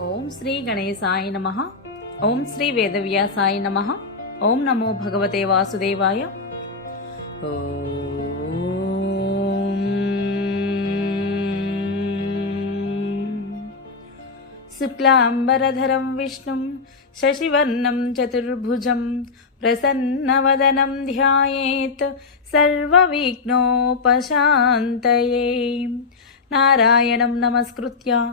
ఓం శ్రీ గణేశాయ నమ. ఓం శ్రీ వేదవ్యాసాయ నమ. ఓం నమో భగవతే వాసుదేవాయ. శుక్లాంబరధరం విష్ణుం శశివర్ణం చతుర్భుజం ప్రసన్నవదనం ధ్యాయేత్ సర్వవిఘ్నోపశాంతయే. నారాయణం నమస్కృత్య.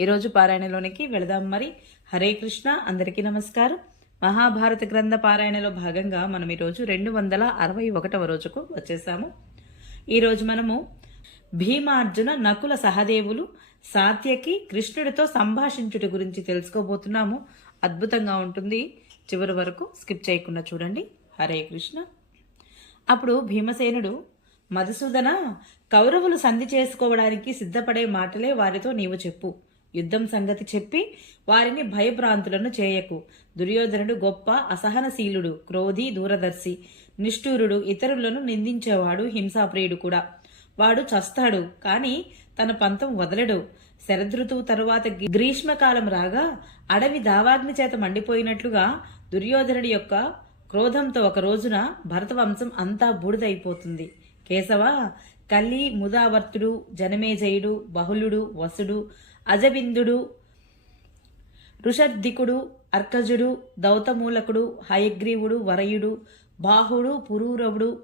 ఈరోజు పారాయణలోనికి వెళదాం మరి. హరే కృష్ణ అందరికీ నమస్కారం. మహాభారత గ్రంథ పారాయణలో భాగంగా మనం ఈరోజు రెండు వందల అరవై ఒకటవ రోజుకు వచ్చేసాము. ఈరోజు మనము భీమార్జున నకుల సహదేవులు సాత్యకి కృష్ణుడితో సంభాషించుట గురించి తెలుసుకోబోతున్నాము. అద్భుతంగా ఉంటుంది. చివరి వరకు స్కిప్ చేయకుండా చూడండి. హరే కృష్ణ. అప్పుడు భీమసేనుడు మధుసూదన కౌరవులు సంధి చేసుకోవడానికి సిద్ధపడే మాటలే వారితో నీవు చెప్పు. యుద్ధం సంగతి చెప్పి వారిని భయభ్రాంతులను చేయకు. దుర్యోధనుడు గొప్ప అసహనశీలుడు క్రోధి దూరదర్శి నిష్ఠూరుడు ఇతరులను నిందించేవాడు హింసాప్రియుడు కూడా. వాడు చస్తాడు కాని తన పంతం వదలడు. శరదృతువు తరువాత గ్రీష్మకాలం రాగా అడవి దావాగ్ని చేత మండిపోయినట్లుగా దుర్యోధనుడి యొక్క క్రోధంతో ఒక రోజున భరతవంశం అంతా బూడిదైపోతుంది. కేశవ కలి ముదావర్తుడు జనమేజయుడు బహుళుడు వసుడు అజబిందుడు ఋషద్దికుడు అర్కజుడు దౌతమూలకుడు హయగ్రీవుడు వరయుడు బాహుడు పురూరవుడు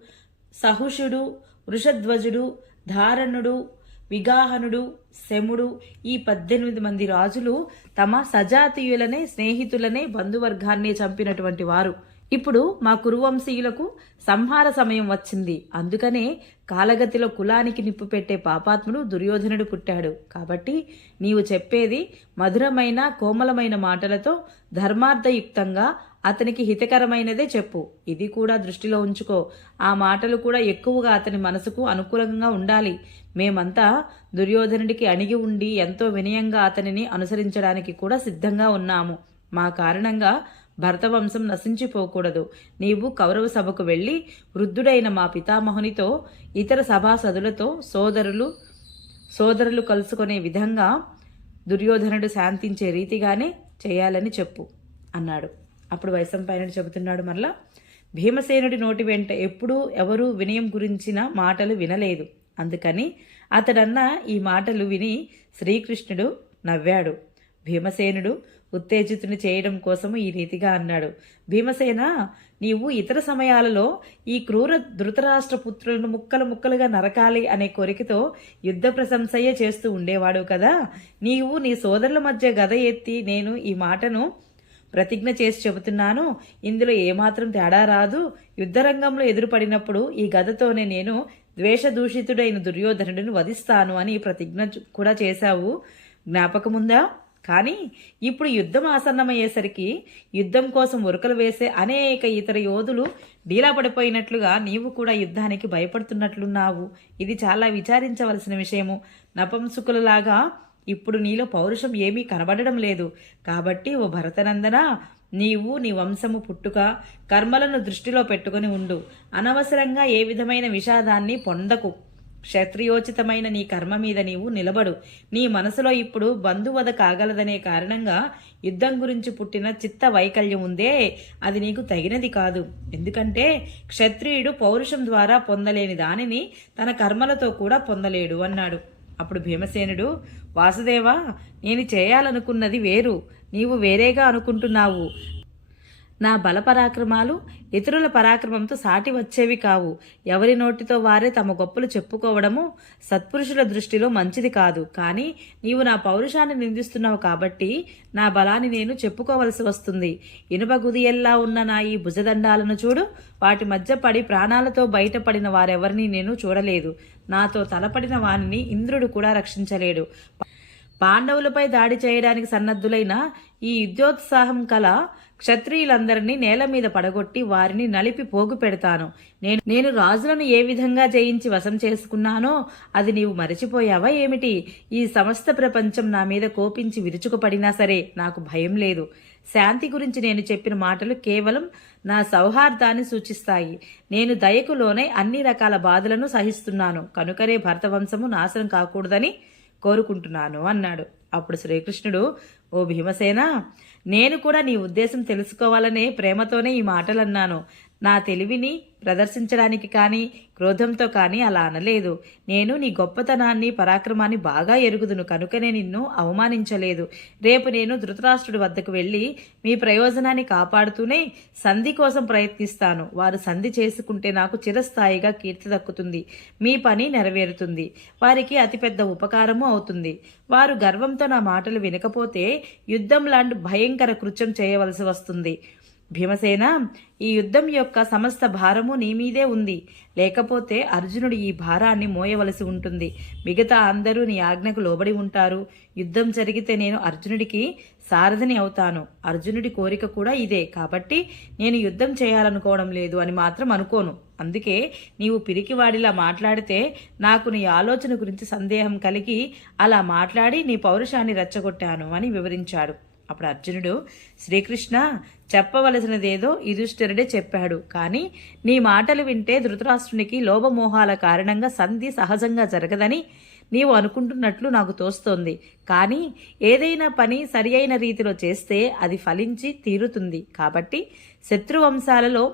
సహుషుడు వృషధ్వజుడు ధారణుడు విగాహనుడు శముడు ఈ పద్దెనిమిది మంది రాజులు తమ సజాతీయులనే స్నేహితులనే బంధువర్గాన్ని చంపినటువంటి వారు. ఇప్పుడు మా కురువంశీయులకు సంహార సమయం వచ్చింది. అందుకనే కాలగతిలో కులానికి నిప్పు పెట్టే పాపాత్ముడు దుర్యోధనుడు పుట్టాడు. కాబట్టి నీవు చెప్పేది మధురమైన కోమలమైన మాటలతో ధర్మార్థయుక్తంగా అతనికి హితకరమైనదే చెప్పు. ఇది కూడా దృష్టిలో ఉంచుకో. ఆ మాటలు కూడా ఎక్కువగా అతని మనసుకు అనుకూలంగా ఉండాలి. మేమంతా దుర్యోధనుడికి అణిగి ఉండి ఎంతో వినయంగా అతనిని అనుసరించడానికి కూడా సిద్ధంగా ఉన్నాము. మా కారణంగా భరతవంశం నశించిపోకూడదు. నీవు కౌరవ సభకు వెళ్ళి వృద్ధుడైన మా పితామహునితో ఇతర సభాసదులతో సోదరులు సోదరులు కలుసుకునే విధంగా దుర్యోధనుడు శాంతించే రీతిగానే చేయాలని చెప్పు అన్నాడు. అప్పుడు వైశంపాయనుడు చెబుతున్నాడు మరలా భీమసేనుడి నోటి వెంట ఎప్పుడూ ఎవరూ వినయం గురించిన మాటలు వినలేదు. అందుకని అతడన్న ఈ మాటలు విని శ్రీకృష్ణుడు నవ్వాడు. భీమసేనుడు ఉత్తేజితుని చేయడం కోసము ఈ రీతిగా అన్నాడు. భీమసేన నీవు ఇతర సమయాలలో ఈ క్రూర ధృతరాష్ట్ర పుత్రులను ముక్కలు ముక్కలుగా నరకాలి అనే కోరికతో యుద్ధ ప్రశంసయ్య చేస్తూ ఉండేవాడు కదా. నీవు నీ సోదరుల మధ్య గద ఎత్తి నేను ఈ మాటను ప్రతిజ్ఞ చేసి చెబుతున్నాను. ఇందులో ఏమాత్రం తేడా రాదు. యుద్ధరంగంలో ఎదురుపడినప్పుడు ఈ గదతోనే నేను ద్వేషదూషితుడైన దుర్యోధనుడిని వధిస్తాను అని ప్రతిజ్ఞ కూడా చేశావు. జ్ఞాపకముందా? కానీ ఇప్పుడు యుద్ధం ఆసన్నమయ్యేసరికి యుద్ధం కోసం ఉరకలు వేసే అనేక ఇతర యోధులు డీలా పడిపోయినట్లుగా నీవు కూడా యుద్ధానికి భయపడుతున్నట్లున్నావు. ఇది చాలా విచారించవలసిన విషయము. నపంసుకులలాగా ఇప్పుడు నీలో పౌరుషం ఏమీ కనబడడం లేదు. కాబట్టి ఓ భరతనందన నీవు నీ వంశము పుట్టుక కర్మలను దృష్టిలో పెట్టుకుని ఉండు. అనవసరంగా ఏ విధమైన విషాదాన్ని పొందకు. క్షత్రియోచితమైన నీ కర్మ మీద నీవు నిలబడు. నీ మనసులో ఇప్పుడు బంధువద కాగలదనే కారణంగా యుద్ధం గురించి పుట్టిన చిత్త వైకల్యం ఉందే. అది నీకు తగినది కాదు. ఎందుకంటే క్షత్రియుడు పౌరుషం ద్వారా పొందలేని దానిని తన కర్మలతో కూడా పొందలేడు అన్నాడు. అప్పుడు భీమసేనుడు వాసుదేవా నేను చేయాలనుకున్నది వేరు. నీవు వేరేగా అనుకుంటున్నావు. నా బల పరాక్రమాలు ఇతరుల పరాక్రమంతో సాటి వచ్చేవి కావు. ఎవరి నోటితో వారే తమ గొప్పలు చెప్పుకోవడము సత్పురుషుల దృష్టిలో మంచిది కాదు. కానీ నీవు నా పౌరుషాన్ని నిందిస్తున్నావు కాబట్టి నా బలాన్ని నేను చెప్పుకోవలసి వస్తుంది. ఇనుప గుదియల్లా ఉన్న నా ఈ భుజదండాలను చూడు. వాటి మధ్య పడి ప్రాణాలతో బయటపడిన వారెవరిని నేను చూడలేదు. నాతో తలపడిన వానిని ఇంద్రుడు కూడా రక్షించలేడు. పాండవులపై దాడి చేయడానికి సన్నద్ధులైన ఈ యుద్ధోత్సాహం కల క్షత్రియులందరినీ నేల మీద పడగొట్టి వారిని నలిపి పోగు పెడతాను. నేను నేను రాజులను ఏ విధంగా జయించి వశం చేసుకున్నానో అది నీవు మరచిపోయావా ఏమిటి? ఈ సమస్త ప్రపంచం నా మీద కోపించి విరుచుకుపడినా సరే నాకు భయం లేదు. శాంతి గురించి నేను చెప్పిన మాటలు కేవలం నా సౌహార్దాన్ని సూచిస్తాయి. నేను దయకు లోనై అన్ని రకాల బాధలను సహిస్తున్నాను. కనుకనే భరతవంశము నాశనం కాకూడదని కోరుకుంటున్నాను అన్నాడు. అప్పుడు శ్రీకృష్ణుడు ఓ భీమసేన నేను కూడా నీ ఉద్దేశం తెలుసుకోవాలనే ప్రేమతోనే ఈ మాటలు అన్నాను నా తెలివిని ప్రదర్శించడానికి కానీ క్రోధంతో కానీ అలా అనలేదు. నేను నీ గొప్పతనాన్ని పరాక్రమాన్ని బాగా ఎరుగుదును. కనుకనే నిన్ను అవమానించలేదు. రేపు నేను ధృతరాష్ట్రుడి వద్దకు వెళ్ళి మీ ప్రయోజనాన్ని కాపాడుతూనే సంధి కోసం ప్రయత్నిస్తాను. వారు సంధి చేసుకుంటే నాకు చిరస్థాయిగా కీర్తి దక్కుతుంది. మీ పని నెరవేరుతుంది. వారికి అతిపెద్ద ఉపకారము అవుతుంది. వారు గర్వంతో నా మాటలు వినకపోతే యుద్ధం లాంటి భయంకర కృత్యం చేయవలసి వస్తుంది. భీమసేన ఈ యుద్ధం యొక్క సమస్త భారము నీ మీదే ఉంది. లేకపోతే అర్జునుడు ఈ భారాన్ని మోయవలసి ఉంటుంది. మిగతా అందరూ నీ ఆజ్ఞకు లోబడి ఉంటారు. యుద్ధం జరిగితే నేను అర్జునుడికి సారథిని అవుతాను. అర్జునుడి కోరిక కూడా ఇదే. కాబట్టి నేను యుద్ధం చేయాలనుకోవడం లేదు అని మాత్రం అనుకోను. అందుకే నీవు పిరికివాడిలా మాట్లాడితే నాకు నీ ఆలోచన గురించి సందేహం కలిగి అలా మాట్లాడి నీ పౌరుషాన్ని రెచ్చగొట్టాను అని వివరించాడు. అప్పుడు అర్జునుడు శ్రీకృష్ణ చెప్పవలసినదేదో యుధిష్ఠిరుడే చెప్పాడు. కానీ నీ మాటలు వింటే ధృతరాష్ట్రునికి లోభమోహాల కారణంగా సంధి సహజంగా జరగదని నీవు అనుకుంటున్నట్లు నాకు తోస్తోంది. కానీ ఏదైనా పని సరి అయిన రీతిలో చేస్తే అది ఫలించి తీరుతుంది. కాబట్టి శత్రువంశాలలో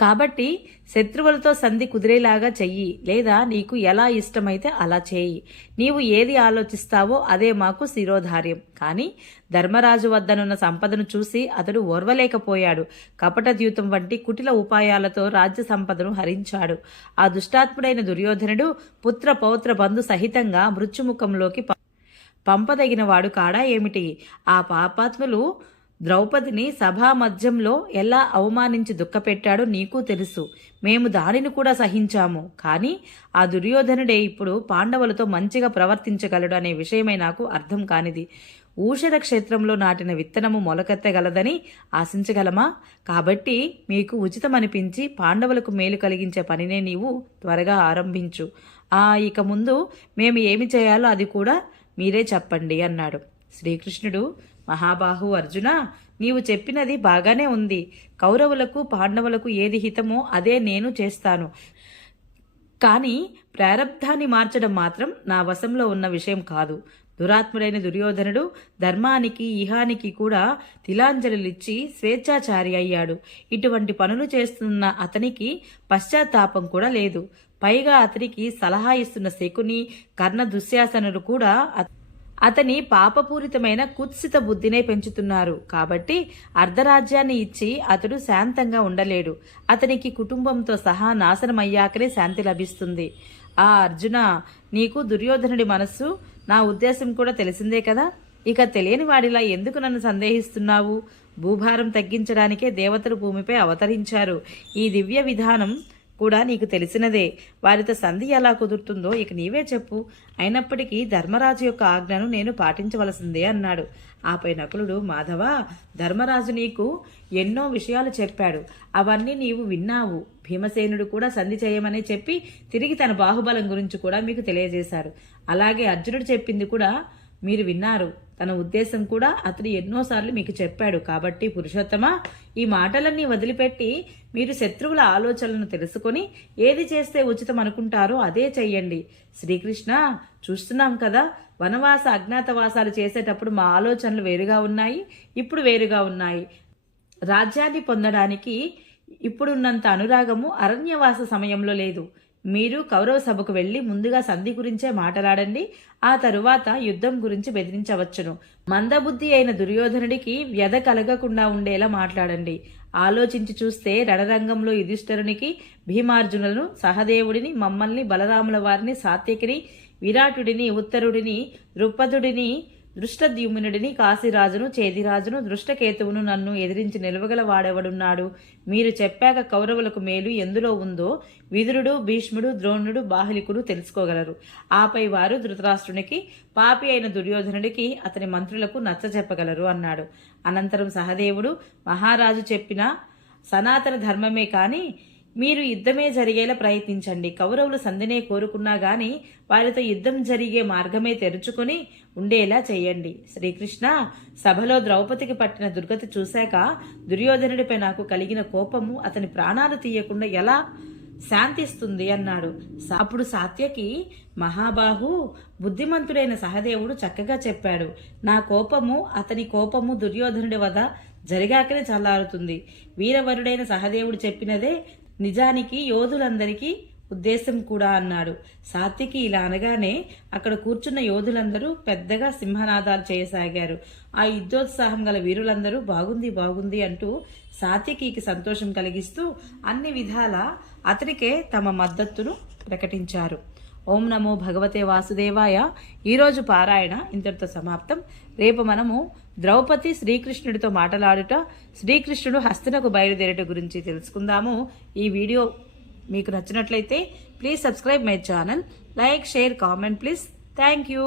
కాబట్టి శత్రువులతో సంధి కుదిరేలాగా చెయ్యి లేదా నీకు ఎలా ఇష్టమైతే అలా చేయి. నీవు ఏది ఆలోచిస్తావో అదే మాకు శిరోధార్యం. కానీ ధర్మరాజు వద్దనున్న సంపదను చూసి అతడు ఓర్వలేకపోయాడు. కపటద్యూతం వంటి కుటిల ఉపాయాలతో రాజ్య సంపదను హరించాడు. ఆ దుష్టాత్ముడైన దుర్యోధనుడు పుత్ర పౌత్ర బంధు సహితంగా మృత్యుముఖంలోకి పంపదగిన పంపదగినవాడు కాడా ఏమిటి? ఆ పాపాత్ములు ద్రౌపదిని సభా మధ్యంలో ఎలా అవమానించి దుఃఖపెట్టాడో నీకు తెలుసు. మేము దానిని కూడా సహించాము. కానీ ఆ దుర్యోధనుడే ఇప్పుడు పాండవులతో మంచిగా ప్రవర్తించగలడు అనే విషయమై నాకు అర్థం కానిది. ఊషర క్షేత్రంలో నాటిన విత్తనము మొలకెత్తగలదని ఆశించగలమా? కాబట్టి మీకు ఉచితమనిపించి పాండవులకు మేలు కలిగించే పనినే నీవు త్వరగా ఆరంభించు. ఆ ఇక ముందు మేము ఏమి చేయాలో అది కూడా మీరే చెప్పండి అన్నాడు. శ్రీకృష్ణుడు మహాబాహు అర్జున నీవు చెప్పినది బాగానే ఉంది. కౌరవులకు పాండవులకు ఏది హితమో అదే నేను చేస్తాను. కానీ ప్రారబ్ధాన్ని మార్చడం మాత్రం నా వశంలో ఉన్న విషయం కాదు. దురాత్ముడైన దుర్యోధనుడు ధర్మానికి ఇహానికి కూడా తిలాంజలిచ్చి స్వేచ్ఛాచారి అయ్యాడు. ఇటువంటి పనులు చేస్తున్న అతనికి పశ్చాత్తాపం కూడా లేదు. పైగా అతనికి సలహా ఇస్తున్న శకుని కర్ణ దుశ్శాసనులు కూడా అత- అతని పాపపూరితమైన కుత్సిత బుద్ధినే పెంచుతున్నారు. కాబట్టి అర్ధరాజ్యాన్ని ఇచ్చి అతడు శాంతంగా ఉండలేడు. అతనికి కుటుంబంతో సహా నాశనమయ్యాకనే శాంతి లభిస్తుంది. ఆ అర్జున నీకు దుర్యోధనుడి మనస్సు నా ఉద్దేశం కూడా తెలిసిందే కదా? ఇక తెలియని వాడిలా ఎందుకు నన్ను సందేహిస్తున్నావు? భూభారం తగ్గించడానికే దేవతలు భూమిపై అవతరించారు. ఈ దివ్య విధానం కూడా నీకు తెలిసినదే. వారితో సంధి ఎలా కుదురుతుందో ఇక నీవే చెప్పు. అయినప్పటికీ ధర్మరాజు యొక్క ఆజ్ఞను నేను పాటించవలసిందే అన్నాడు. ఆపై నకులుడు మాధవ ధర్మరాజు నీకు ఎన్నో విషయాలు చెప్పాడు. అవన్నీ నీవు విన్నావు. భీమసేనుడు కూడా సంధి చేయమని చెప్పి తిరిగి తన బాహుబలం గురించి కూడా మీకు తెలియజేశారు. అలాగే అర్జునుడు చెప్పింది కూడా మీరు విన్నారు. తన ఉద్దేశం కూడా అతడు ఎన్నోసార్లు మీకు చెప్పాడు. కాబట్టి పురుషోత్తమ ఈ మాటలన్నీ వదిలిపెట్టి మీరు శత్రువుల ఆలోచనలను తెలుసుకొని ఏది చేస్తే ఉచితం అనుకుంటారో అదే చెయ్యండి. శ్రీకృష్ణ చూస్తున్నాం కదా వనవాస అజ్ఞాతవాసాలు చేసేటప్పుడు మా ఆలోచనలు వేరుగా ఉన్నాయి ఇప్పుడు వేరుగా ఉన్నాయి. రాజ్యాన్ని పొందడానికి ఇప్పుడున్నంత అనురాగము అరణ్యవాస సమయంలో లేదు. మీరు కౌరవ సభకు వెళ్ళి ముందుగా సంధి గురించే మాట్లాడండి ఆ తరువాత యుద్ధం గురించి బెదిరించవచ్చును. మందబుద్ధి అయిన దుర్యోధనుడికి వ్యధ కలగకుండా ఉండేలా మాట్లాడండి. ఆలోచించి చూస్తే రణరంగంలో యుధిష్ఠరునికి భీమార్జునులను సహదేవుడిని మమ్మల్ని బలరాముల వారిని సాత్యకిని విరాటుడిని ఉత్తరుడిని దృక్పథుడిని దృష్టద్యుమ్నుడిని కాశీరాజును చేదిరాజును దృష్టకేతువును నన్ను ఎదిరించి నిలవగల వాడెవడున్నాడు? మీరు చెప్పాక కౌరవులకు మేలు ఎందులో ఉందో విదురుడు భీష్ముడు ద్రోణుడు బాహ్లికుడు తెలుసుకోగలరు. ఆపై వారు ధృతరాష్ట్రునికి పాపి అయిన దుర్యోధనుడికి అతని మంత్రులకు నచ్చ చెప్పగలరు అన్నాడు. అనంతరం సహదేవుడు మహారాజు చెప్పిన సనాతన ధర్మమే కానీ మీరు యుద్ధమే జరిగేలా ప్రయత్నించండి. కౌరవులు సంధినే కోరుకున్నా గాని వారితో యుద్ధం జరిగే మార్గమే తెరుచుకొని ఉండేలా చేయండి. శ్రీకృష్ణ సభలో ద్రౌపదికి పట్టిన దుర్గతి చూశాక దుర్యోధనుడిపై నాకు కలిగిన కోపము అతని ప్రాణాలు తీయకుండా ఎలా శాంతిస్తుంది అన్నాడు. అప్పుడు సాత్యకి మహాబాహు బుద్ధిమంతుడైన సహదేవుడు చక్కగా చెప్పాడు. నా కోపము అతని కోపము దుర్యోధనుడి వద జరిగాకనే చల్లారుతుంది. వీరవరుడైన సహదేవుడు చెప్పినదే నిజానికి యోధులందరికీ ఉద్దేశం కూడా అన్నాడు. సాత్యకి ఇలా అనగానే అక్కడ కూర్చున్న యోధులందరూ పెద్దగా సింహనాదాలు చేయసాగారు. ఆ యుద్ధోత్సాహం గల వీరులందరూ బాగుంది బాగుంది అంటూ సాత్యకికి సంతోషం కలిగిస్తూ అన్ని విధాల అతనికే తమ మద్దతును ప్రకటించారు. ఓం నమో భగవతే వాసుదేవాయ. ఈరోజు పారాయణ ఇంతటితో సమాప్తం. రేపు మనము ద్రౌపది శ్రీకృష్ణుడితో మాటలాడుట శ్రీకృష్ణుడు హస్తినకు బయలుదేరట గురించి తెలుసుకుందాము. ఈ వీడియో మీకు నచ్చినట్లయితే please subscribe my channel. Like share comment please. Thank you.